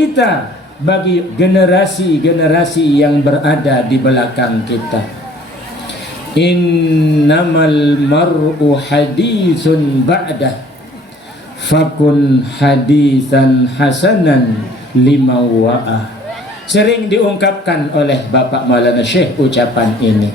kita bagi generasi-generasi yang berada di belakang kita. Innamal mar'u haditsun ba'dah fakun hadisan hasanan lima wa'ah. Sering diungkapkan oleh Bapak Maulana Syekh ucapan ini.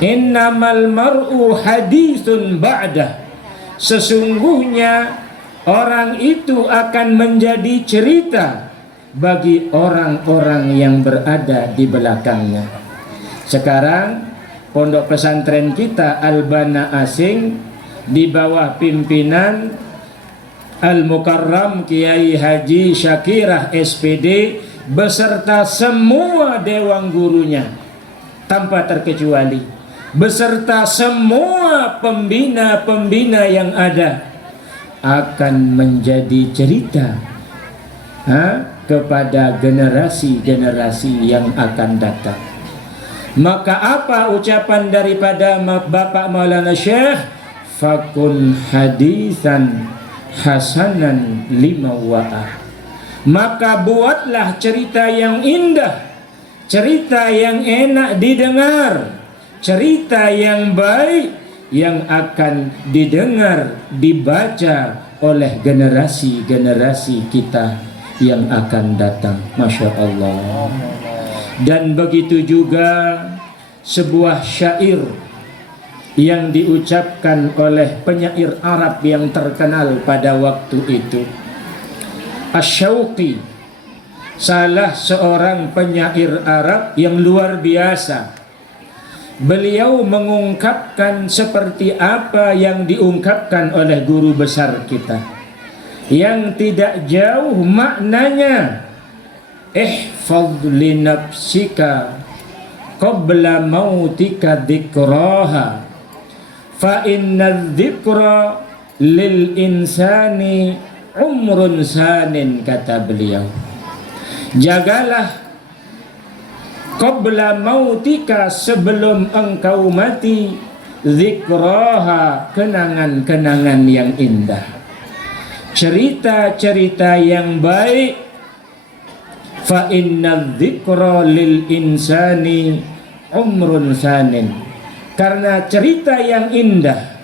Innamal mar'u haditsun ba'dah. Sesungguhnya orang itu akan menjadi cerita bagi orang-orang yang berada di belakangnya. Sekarang pondok pesantren kita Al-Bana Asing di bawah pimpinan Al-Mukarram Kiai Haji Syakirah SPD beserta semua dewan gurunya tanpa terkecuali, beserta semua pembina-pembina yang ada, akan menjadi cerita kepada generasi-generasi yang akan datang. Maka apa ucapan daripada Bapak Maulana Syekh? Fakun hadisan hasanan lima wa'ah. Maka buatlah cerita yang indah, cerita yang enak didengar, cerita yang baik yang akan didengar, dibaca oleh generasi-generasi kita yang akan datang. Masya Allah. Dan begitu juga sebuah syair yang diucapkan oleh penyair Arab yang terkenal pada waktu itu, Asy-Syauqi, salah seorang penyair Arab yang luar biasa. Beliau mengungkapkan seperti apa yang diungkapkan oleh guru besar kita, yang tidak jauh maknanya. Ihfadz li nafsika qabla mautika dzikraha fa inna dzikra lil insani umrun sanin, kata beliau. Jagalah qabla mautika, sebelum engkau mati, dzikraha, kenangan-kenangan yang indah, cerita-cerita yang baik. Fa inna dzikra lil insani umrun sanin, karena cerita yang indah,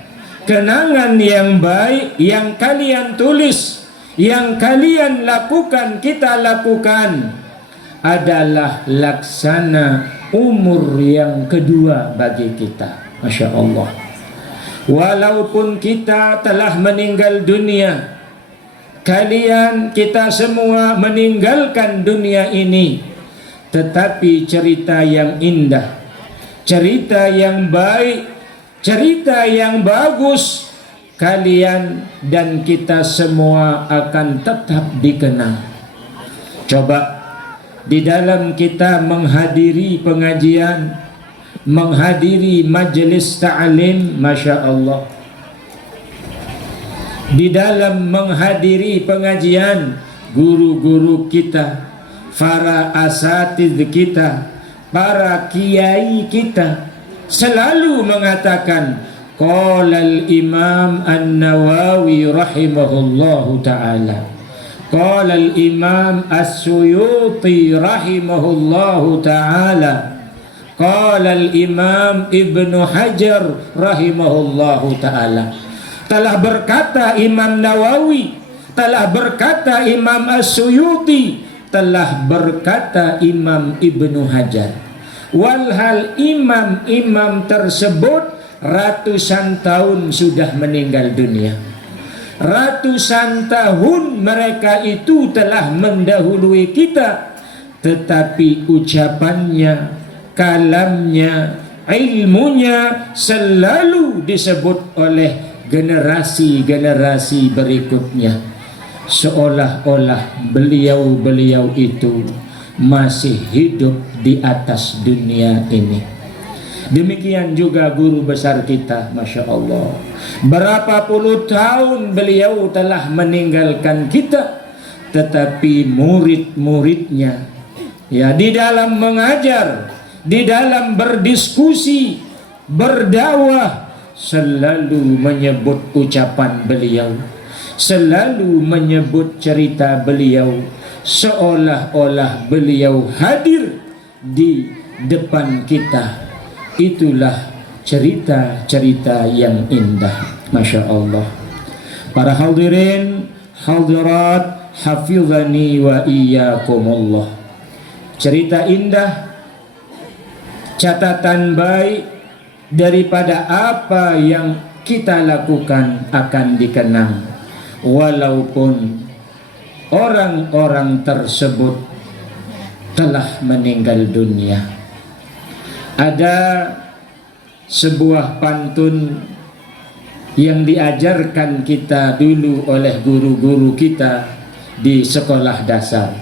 kenangan yang baik yang kalian tulis, yang kalian lakukan, kita lakukan, adalah laksana umur yang kedua bagi kita. Masya Allah. Walaupun kita telah meninggal dunia, kalian, kita semua meninggalkan dunia ini, tetapi cerita yang indah, cerita yang baik, cerita yang bagus, kalian dan kita semua akan tetap dikenang. Coba di dalam kita menghadiri pengajian, menghadiri majelis ta'lim, Masya Allah, di dalam menghadiri pengajian, guru-guru kita, para asatidz kita, para kiai kita selalu mengatakan, qala al-imam an-Nawawi rahimahullahu ta'ala, qala al-imam as-Suyuti rahimahullahu ta'ala, qala al-imam Ibnu Hajar rahimahullahu ta'ala. Telah berkata Imam Nawawi, telah berkata Imam As-Suyuti, telah berkata Imam Ibnu Hajar. Walhal imam-imam tersebut ratusan tahun sudah meninggal dunia. Ratusan tahun mereka itu telah mendahului kita, tetapi ucapannya, kalamnya, ilmunya selalu disebut oleh generasi-generasi berikutnya, seolah-olah beliau-beliau itu masih hidup di atas dunia ini. Demikian juga guru besar kita, Masya Allah. Berapa puluh tahun beliau telah meninggalkan kita, tetapi murid-muridnya, ya, di dalam mengajar, di dalam berdiskusi, berdakwah, selalu menyebut ucapan beliau, selalu menyebut cerita beliau, seolah-olah beliau hadir di depan kita. Itulah cerita-cerita yang indah. Masya Allah. Para hadirin hadirat hafizani wa iyyakumullah. Cerita indah, catatan baik daripada apa yang kita lakukan akan dikenang, walaupun orang-orang tersebut telah meninggal dunia. Ada sebuah pantun yang diajarkan kita dulu oleh guru-guru kita di sekolah dasar.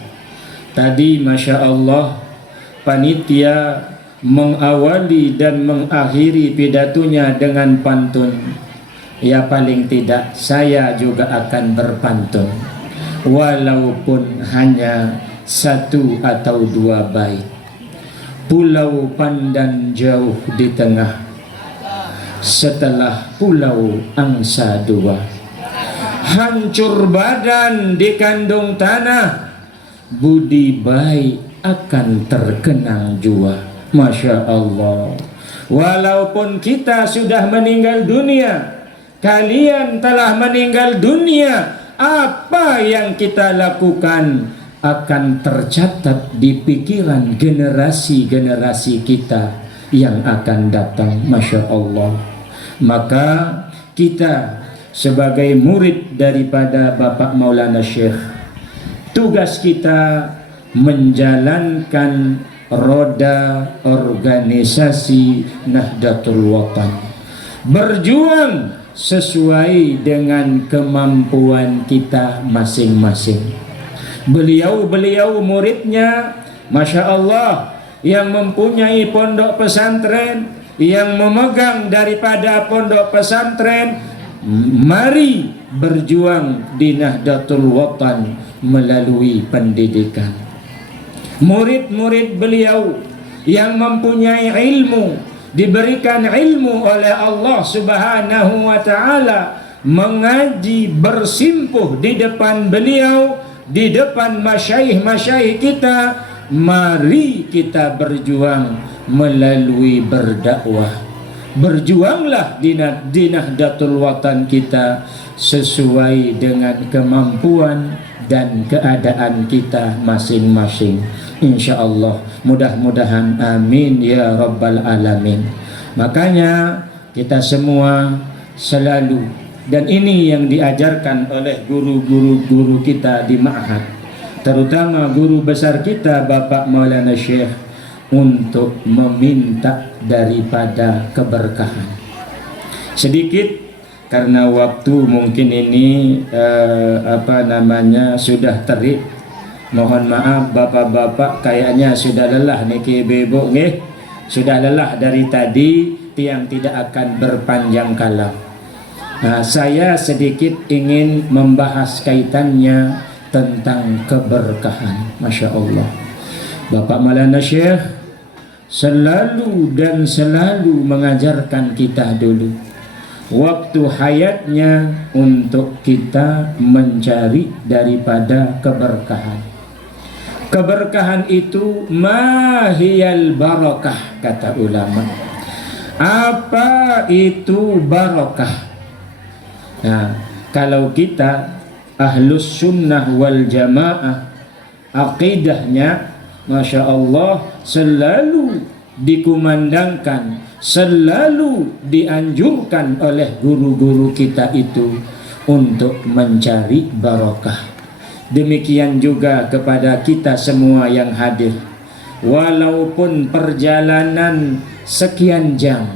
Tadi Masya Allah, panitia mengawali dan mengakhiri pidatonya dengan pantun. Ya paling tidak saya juga akan berpantun, walaupun hanya 1 atau 2 bait. Pulau Pandan jauh di tengah, setelah Pulau Angsa 2. Hancur badan di kandung tanah, budi baik akan terkenang jua. Masya Allah. Walaupun kita sudah meninggal dunia, kalian telah meninggal dunia, apa yang kita lakukan akan tercatat di pikiran generasi-generasi kita yang akan datang. Masya Allah. Maka kita sebagai murid daripada Bapak Maulana Syekh, tugas kita menjalankan roda organisasi Nahdlatul Watan, berjuang sesuai dengan kemampuan kita masing-masing. Beliau-beliau muridnya, Masya Allah, yang mempunyai pondok pesantren, yang memegang daripada pondok pesantren, mari berjuang di Nahdlatul Watan melalui pendidikan. Murid-murid beliau yang mempunyai ilmu, diberikan ilmu oleh Allah Subhanahu wa Ta'ala, mengaji bersimpuh di depan beliau, di depan masyaikh-masyaikh kita. Mari kita berjuang melalui berdakwah. Berjuanglah di Nahdlatul Watan kita sesuai dengan kemampuan dan keadaan kita masing-masing. Insya Allah, mudah-mudahan amin ya rabbal alamin. Makanya kita semua selalu, dan ini yang diajarkan oleh guru-guru kita di ma'had, terutama guru besar kita Bapak Maulana Syekh, untuk meminta daripada keberkahan. Sedikit karena waktu mungkin ini sudah terik. Mohon maaf bapak-bapak, kayaknya sudah lelah niki bebo nggih. Sudah lelah dari tadi, tiang tidak akan berpanjang kalam. Saya sedikit ingin membahas kaitannya tentang keberkahan. Masya Allah. Bapak Maulana Syekh selalu dan selalu mengajarkan kita dulu waktu hayatnya untuk kita mencari daripada keberkahan. Keberkahan itu mahiyal barakah, kata ulama. Apa itu barakah? Nah, kalau kita ahlus sunnah wal jamaah, aqidahnya Masya Allah selalu dikumandangkan, selalu dianjurkan oleh guru-guru kita itu untuk mencari barokah. Demikian juga kepada kita semua yang hadir. Walaupun perjalanan sekian jam,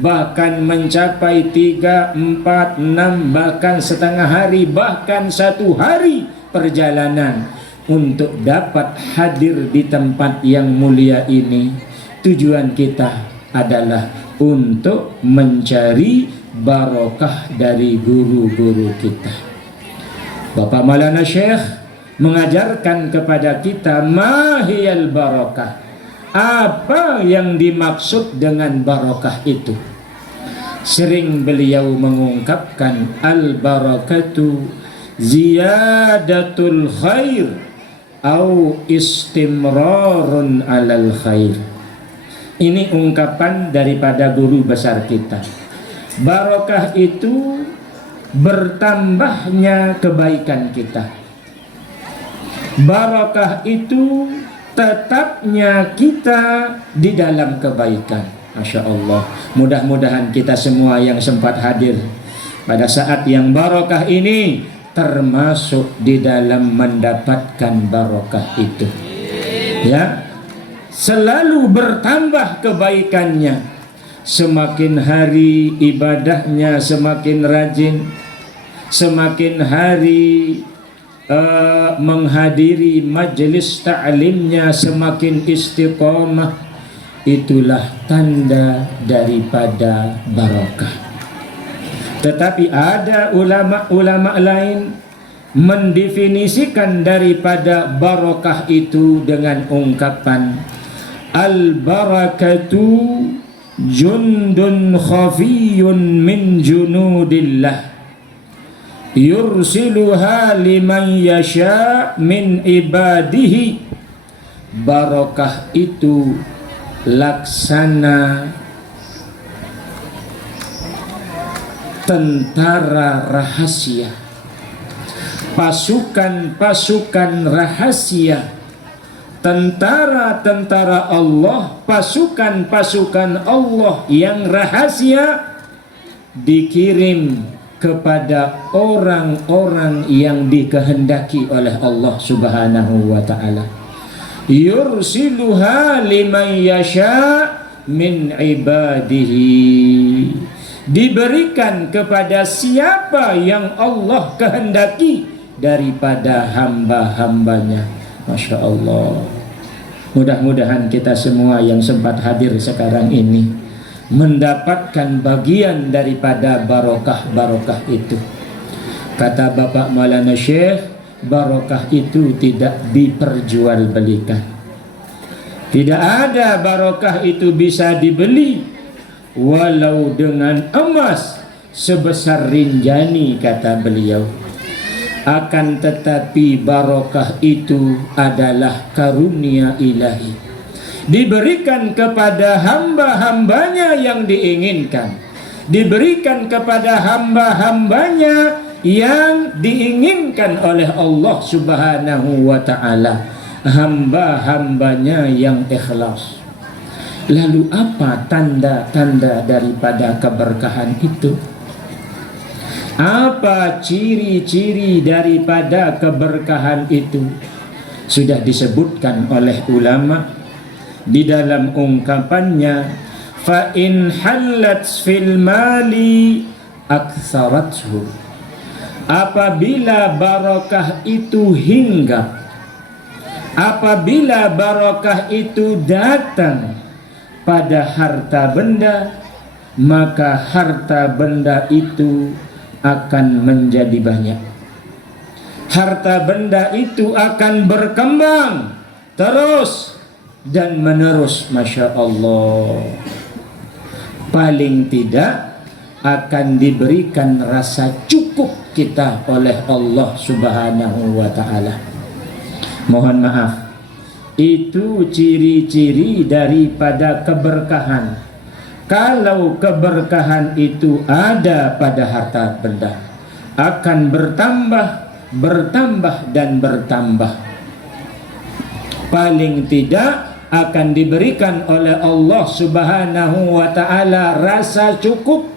bahkan mencapai 3, 4, 6, bahkan setengah hari, bahkan 1 hari perjalanan untuk dapat hadir di tempat yang mulia ini, tujuan kita adalah untuk mencari barokah dari guru-guru kita. Bapak Maulana Syekh mengajarkan kepada kita mahiyal barokah. Apa yang dimaksud dengan barokah itu? Sering beliau mengungkapkan al barakatu ziyadatul khair au istimrarun alal khair. Ini ungkapan daripada guru besar kita. Barokah itu bertambahnya kebaikan kita. Barokah itu tetapnya kita di dalam kebaikan. Masya Allah. Mudah-mudahan kita semua yang sempat hadir pada saat yang barokah ini termasuk di dalam mendapatkan barokah itu. Ya, selalu bertambah kebaikannya. Semakin hari ibadahnya semakin rajin, semakin hari menghadiri majelis ta'limnya semakin istiqomah. Itulah tanda daripada barokah. Tetapi ada ulama-ulama lain mendefinisikan daripada barokah itu dengan ungkapan al-barakatu jundun khafiyun min junudillah yursiluha liman yasha min ibadihi. Barokah itu laksana tentara rahasia, pasukan-pasukan rahasia, tentara-tentara Allah, pasukan-pasukan Allah yang rahasia dikirim kepada orang-orang yang dikehendaki oleh Allah Subhanahu wa ta'ala. Yursiluha liman yasha min ibadihi. Diberikan kepada siapa yang Allah kehendaki daripada hamba-hambanya. Masya Allah. Mudah-mudahan kita semua yang sempat hadir sekarang ini mendapatkan bagian daripada barokah-barokah itu. Kata Bapak Maulana Syekh, barokah itu tidak diperjualbelikan. Tidak ada barokah itu bisa dibeli walau dengan emas sebesar rinjani, kata beliau. Akan tetapi barokah itu adalah karunia ilahi, diberikan kepada hamba-hambanya yang diinginkan, diberikan kepada hamba-hambanya yang diinginkan oleh Allah Subhanahu wa ta'ala, hamba-hambanya yang ikhlas. Lalu apa tanda-tanda daripada keberkahan itu? Apa ciri-ciri daripada keberkahan itu? Sudah disebutkan oleh ulama di dalam ungkapannya, fa in halat fil mali aktsarathu. Apabila barokah itu hinggap, apabila barokah itu datang pada harta benda, maka harta benda itu akan menjadi banyak. Harta benda itu akan berkembang terus dan menerus. Masya Allah. Paling tidak akan diberikan rasa cukup kita oleh Allah Subhanahu wa ta'ala. Mohon maaf, itu ciri-ciri daripada keberkahan. Kalau keberkahan itu ada pada harta benda, akan bertambah, bertambah dan bertambah. Paling tidak akan diberikan oleh Allah Subhanahu wa ta'ala rasa cukup.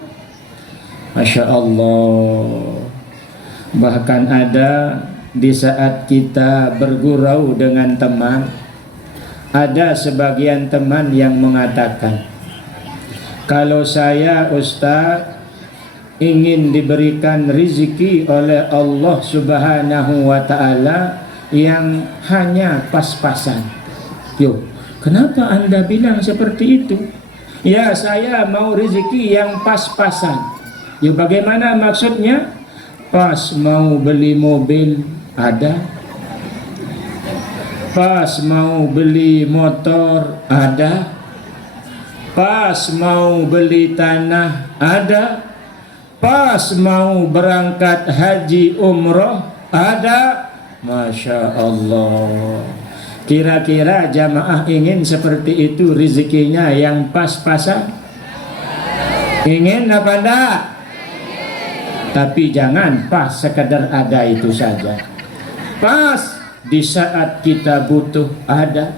Masya Allah. Bahkan ada di saat kita bergurau dengan teman, ada sebagian teman yang mengatakan, kalau saya Ustaz ingin diberikan rezeki oleh Allah Subhanahu wa ta'ala yang hanya pas-pasan. Yo, kenapa Anda bilang seperti itu? Ya, saya mau rezeki yang pas-pasan. Ya, bagaimana maksudnya? Pas mau beli mobil ada, pas mau beli motor ada, pas mau beli tanah ada, pas mau berangkat haji umroh ada, Masya Allah. Kira-kira jamaah ingin seperti itu, rezekinya yang pas-pasan? Ingin apa enggak? Tapi jangan pas sekadar ada itu saja. Pas di saat kita butuh ada.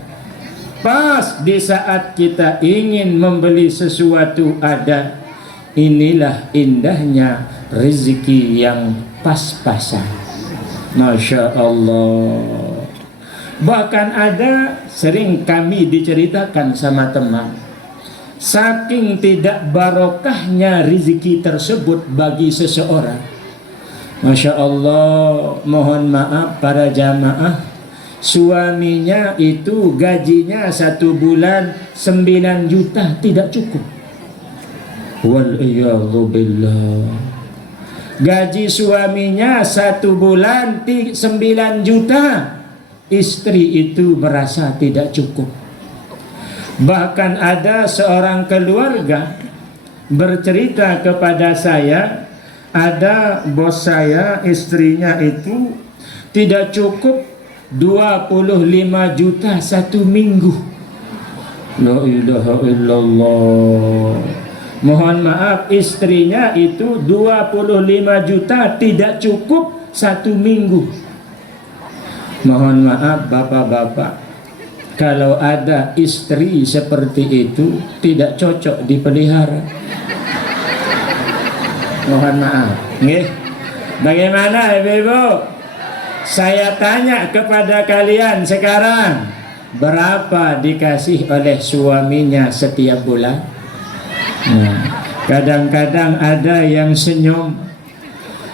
Pas di saat kita ingin membeli sesuatu ada. Inilah indahnya rezeki yang pas-pasan. Masya Allah. Bahkan ada sering kami diceritakan sama teman, saking tidak barokahnya rezeki tersebut bagi seseorang. Masya Allah, mohon maaf para jamaah, suaminya itu gajinya 1 bulan 9 juta tidak cukup. Wal-iyadhu billah. Gaji suaminya 1 bulan 9 juta, istri itu merasa tidak cukup. Bahkan ada seorang keluarga bercerita kepada saya, ada bos saya, istrinya itu tidak cukup 25 juta 1 minggu. La ilaha illallah. Mohon maaf, istrinya itu 25 juta tidak cukup 1 minggu. Mohon maaf bapak-bapak, kalau ada istri seperti itu tidak cocok dipelihara. Mohon maaf. Nggih. Bagaimana ibu-ibu? Saya tanya kepada kalian sekarang, berapa dikasih oleh suaminya setiap bulan? Kadang-kadang ada yang senyum.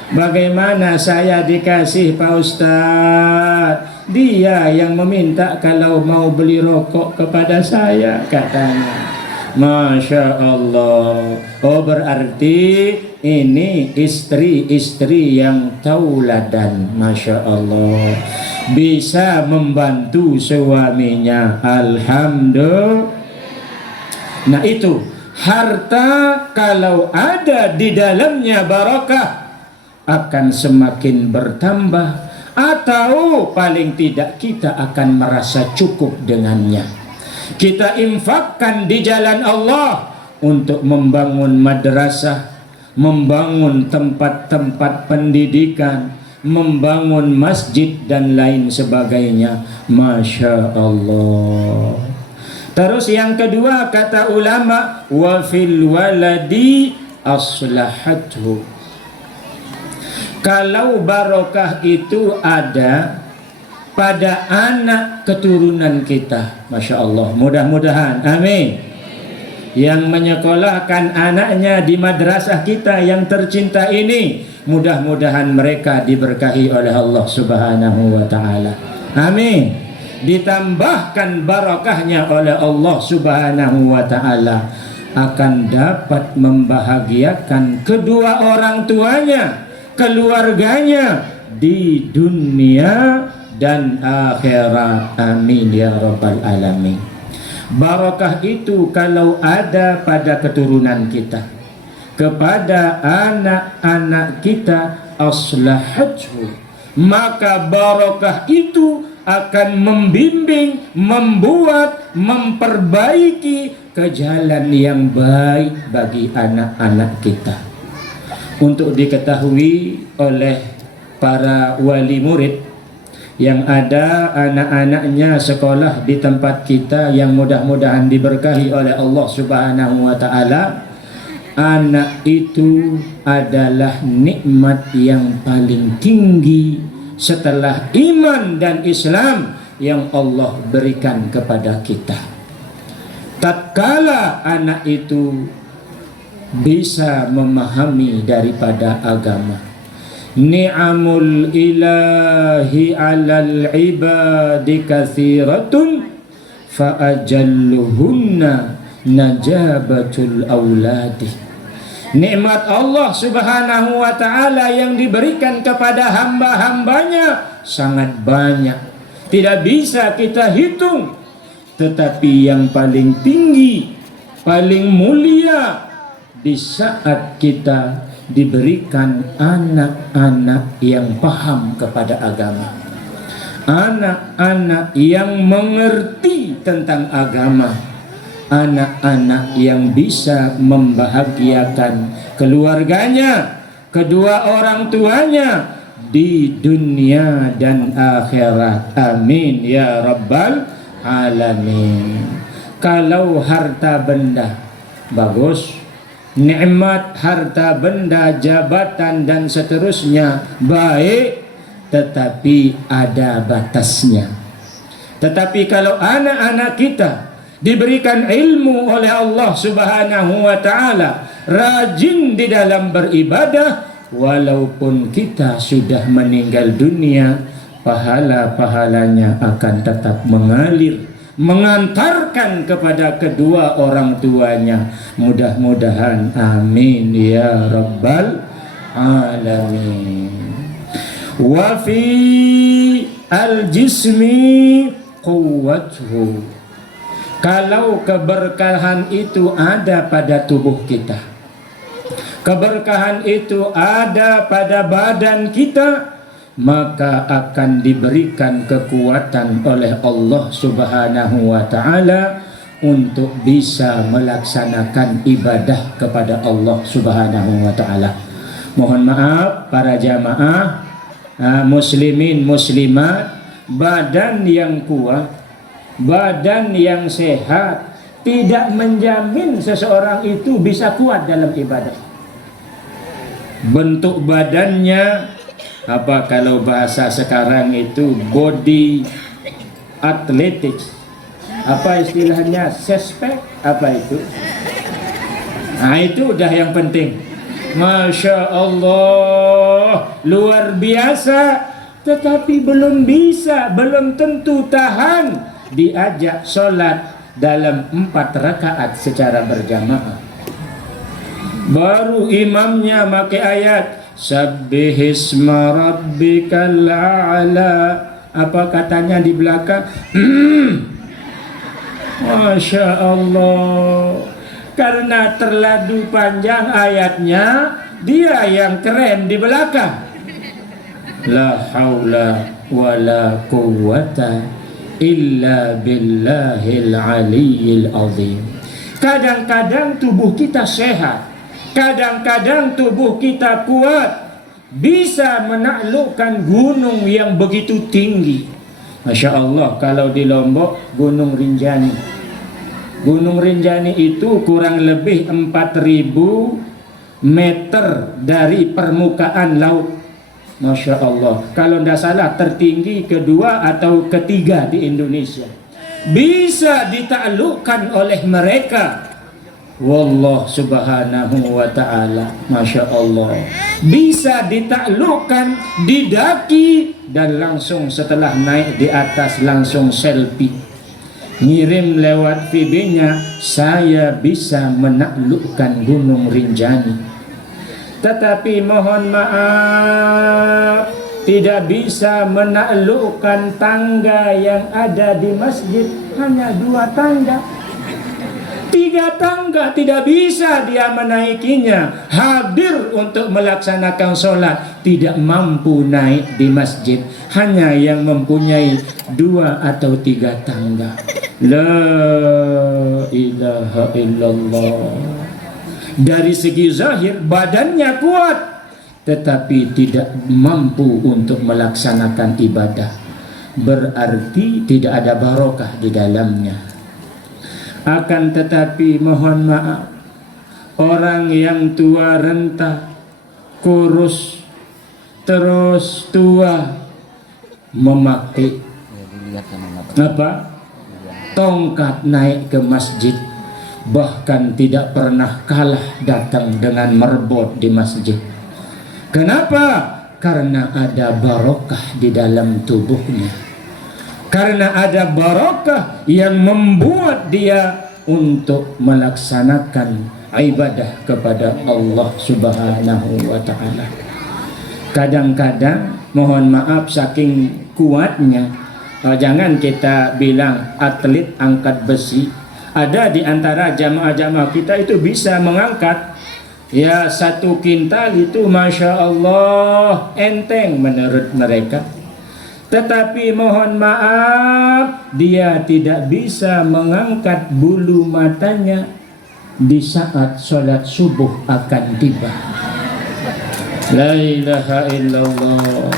Bagaimana saya dikasih Pak Ustadz? Dia yang meminta kalau mau beli rokok kepada saya, katanya. Masya Allah. Oh, berarti ini istri-istri yang tauladan. Masya Allah. Bisa membantu suaminya. Alhamdulillah. Nah itu, harta kalau ada di dalamnya barakah akan semakin bertambah, atau paling tidak kita akan merasa cukup dengannya. Kita infakkan di jalan Allah untuk membangun madrasah, membangun tempat-tempat pendidikan, membangun masjid dan lain sebagainya. Masya Allah. Terus yang kedua kata ulama, wa fil waladi aslahathu. Kalau barokah itu ada pada anak keturunan kita, Masya Allah, mudah-mudahan, amin. Yang menyekolahkan anaknya di madrasah kita yang tercinta ini, mudah-mudahan mereka diberkahi oleh Allah Subhanahu wa ta'ala, amin. Ditambahkan barakahnya oleh Allah Subhanahu wa ta'ala, akan dapat membahagiakan kedua orang tuanya, keluarganya di dunia dan akhirat, amin ya rabbal alamin. Barakah itu kalau ada pada keturunan kita, kepada anak-anak kita, aslahathu, maka barakah itu akan membimbing, membuat, memperbaiki ke jalan yang baik bagi anak-anak kita. Untuk diketahui oleh para wali murid yang ada anak-anaknya sekolah di tempat kita yang mudah-mudahan diberkahi oleh Allah Subhanahu wa ta'ala, anak itu adalah nikmat yang paling tinggi setelah iman dan Islam yang Allah berikan kepada kita. Tatkala anak itu bisa memahami daripada agama, ni'amul ilahi 'alal ibadi katsiratun fa ajalluhunna najabatul auladi. Nikmat Allah Subhanahu wa ta'ala yang diberikan kepada hamba-hambanya sangat banyak, tidak bisa kita hitung. Tetapi yang paling tinggi, paling mulia di saat kita diberikan anak-anak yang paham kepada agama. anak-anak yang mengerti tentang agama, anak-anak yang bisa membahagiakan keluarganya, kedua orang tuanya di dunia dan akhirat. Amin ya rabbal alamin. Kalau harta benda bagus, nikmat harta benda, jabatan dan seterusnya baik, tetapi ada batasnya. Tetapi kalau anak-anak kita diberikan ilmu oleh Allah Subhanahu wa taala, rajin di dalam beribadah, walaupun kita sudah meninggal dunia, pahala-pahalanya akan tetap mengalir, mengantarkan kepada kedua orang tuanya. Mudah-mudahan amin ya rabbal alamin. Wa fi al-jismi quwwatuhu. Kalau keberkahan itu ada pada tubuh kita, keberkahan itu ada pada badan kita, maka akan diberikan kekuatan oleh Allah Subhanahu wa taala untuk bisa melaksanakan ibadah kepada Allah Subhanahu wa taala. Mohon maaf para jamaah muslimin muslimat, badan yang kuat, badan yang sehat tidak menjamin seseorang itu bisa kuat dalam ibadah. Bentuk badannya apa, kalau bahasa sekarang itu body athletics, apa istilahnya, sespek, apa itu? Nah itu udah yang penting. Masya Allah, luar biasa, tetapi belum bisa, belum tentu tahan diajak sholat dalam 4 rakaat secara berjamaah. Baru imamnya pakai ayat Sabbihisma rabbikal a'la, apa katanya di belakang? Masya Allah, karena terlalu panjang ayatnya, dia yang keren di belakang. La haula wala quwwata illa billahil aliyyil azim. Kadang-kadang tubuh kita sehat, kadang-kadang tubuh kita kuat, bisa menaklukkan gunung yang begitu tinggi. Masya Allah, kalau di Lombok Gunung Rinjani, Gunung Rinjani itu kurang lebih 4.000 meter dari permukaan laut. Masya Allah, kalau tidak salah tertinggi kedua atau ketiga di Indonesia. Bisa ditaklukkan oleh mereka. Wallah subhanahu wa ta'ala, Masya Allah, bisa ditaklukkan, didaki, dan langsung setelah naik di atas langsung selfie, ngirim lewat VB-nya, saya bisa menaklukkan Gunung Rinjani. Tetapi mohon maaf, tidak bisa menaklukkan tangga yang ada di masjid, hanya 2 tangga. 3 tangga tidak bisa dia menaikinya. Hadir untuk melaksanakan sholat, tidak mampu naik di masjid, hanya yang mempunyai 2 atau 3 tangga. La ilaha illallah. Dari segi zahir badannya kuat, tetapi tidak mampu untuk melaksanakan ibadah. Berarti tidak ada barokah di dalamnya. Akan tetapi mohon maaf, orang yang tua renta, kurus, terus tua, memakai tongkat naik ke masjid, bahkan tidak pernah kalah datang dengan merbot di masjid. Kenapa? Karena ada barokah di dalam tubuhnya. Karena ada barokah yang membuat dia untuk melaksanakan ibadah kepada Allah Subhanahu wa ta'ala. Kadang-kadang mohon maaf, saking kuatnya, jangan kita bilang atlet angkat besi. Ada di antara jamaah-jamaah kita itu bisa mengangkat ya 1 kintal itu, Masya Allah, enteng menurut mereka. tetapi mohon maaf dia tidak bisa mengangkat bulu matanya di saat sholat subuh akan tiba. La ilaha illallah.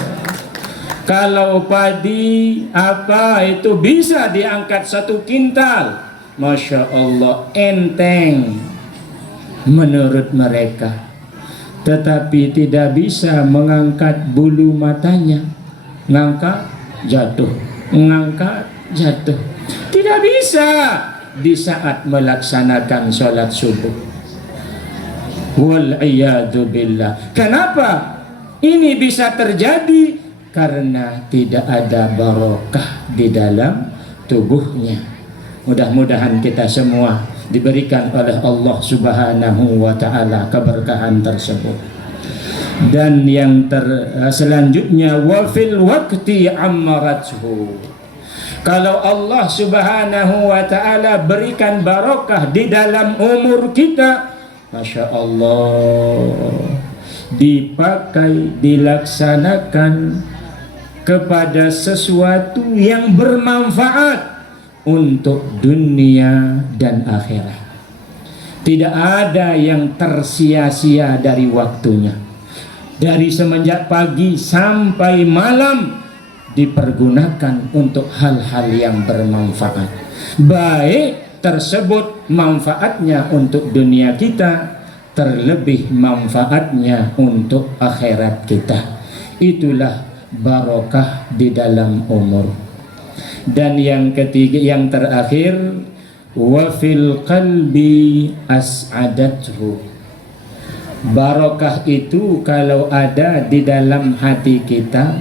Kalau padi apa itu bisa diangkat 1 kintal, Masya Allah, enteng menurut mereka. Tetapi tidak bisa mengangkat bulu matanya. Ngangkat, jatuh. Ngangkat, jatuh. Tidak bisa di saat melaksanakan sholat subuh. Wal'iyadu billah. Kenapa ini bisa terjadi? Karena tidak ada barokah di dalam tubuhnya. Mudah-mudahan kita semua diberikan oleh Allah Subhanahu wa ta'ala keberkahan tersebut. Dan yang selanjutnya, wa fil waqti ammarathu. Kalau Allah Subhanahu wa ta'ala berikan barokah di dalam umur kita, Masya Allah, dipakai, dilaksanakan kepada sesuatu yang bermanfaat untuk dunia dan akhirat. Tidak ada yang tersia-sia dari waktunya. Dari semenjak pagi sampai malam dipergunakan untuk hal-hal yang bermanfaat. Baik tersebut manfaatnya untuk dunia kita, terlebih manfaatnya untuk akhirat kita. Itulah barokah di dalam umur. Dan yang ketiga, yang terakhir, wa fil qalbi as'adathu. Barokah itu kalau ada di dalam hati kita,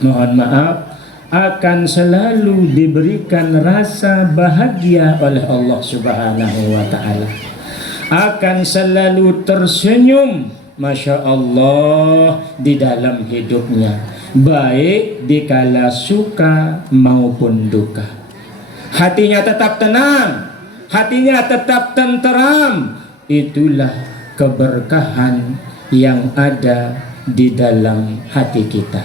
mohon maaf, akan selalu diberikan rasa bahagia oleh Allah Subhanahu wa ta'ala. Akan selalu tersenyum, Masya Allah, di dalam hidupnya, baik dikala suka maupun duka. Hatinya tetap tenang, hatinya tetap tenteram. Itulah keberkahan yang ada di dalam hati kita.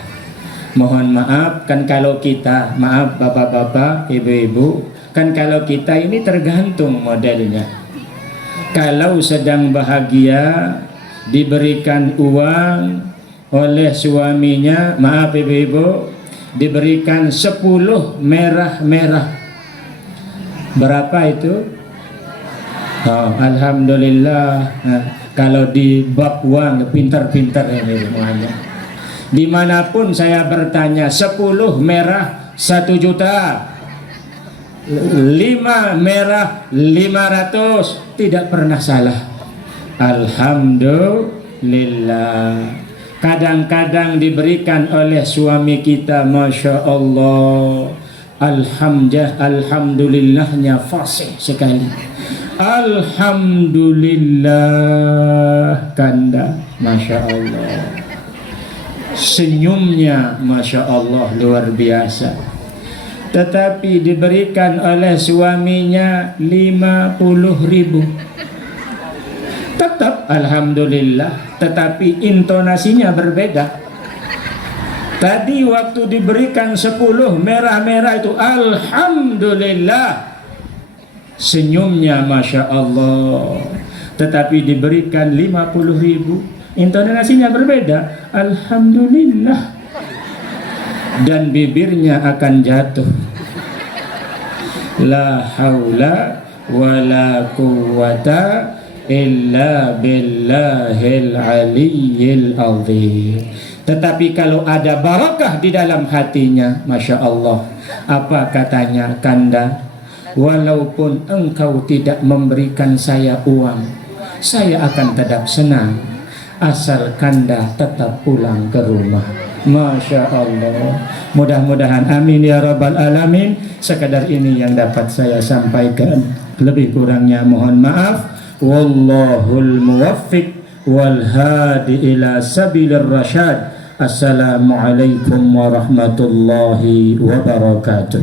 Mohon maaf, kan kalau kita, maaf bapak-bapak, ibu-ibu, kan kalau kita ini tergantung modelnya. Kalau sedang bahagia, diberikan uang oleh suaminya, maaf ibu-ibu, diberikan 10 merah-merah. Berapa itu? Oh, alhamdulillah. Nah, kalau di bab uang pintar-pintar ini semuanya. Dimanapun saya bertanya, 10 merah 1 juta, 5 merah 500, tidak pernah salah. Alhamdulillah. Kadang-kadang diberikan oleh suami kita, Masya Allah, alhamdulillahnya fasih sekali. Alhamdulillah kanda, Masya Allah. Senyumnya Masya Allah luar biasa. Tetapi diberikan oleh suaminya 50.000, tetap alhamdulillah, tetapi intonasinya berbeda. Tadi waktu diberikan 10 merah-merah itu alhamdulillah, senyumnya Masya Allah. Tetapi diberikan 50.000, intonasinya berbeda, alhamdulillah, dan bibirnya akan jatuh. La haula wala quwwata illa billahil aliyyil azim. Tetapi kalau ada barakah di dalam hatinya, Masya Allah, apa katanya kanda? Walaupun engkau tidak memberikan saya uang, saya akan tetap senang, asal kanda tetap pulang ke rumah. Masya Allah. Mudah-mudahan, amin ya rabbal alamin. Sekadar ini yang dapat saya sampaikan, lebih kurangnya mohon maaf. Wallahul muwaffiq wal hadi ila sabilir rasyad. Assalamualaikum warahmatullahi wabarakatuh.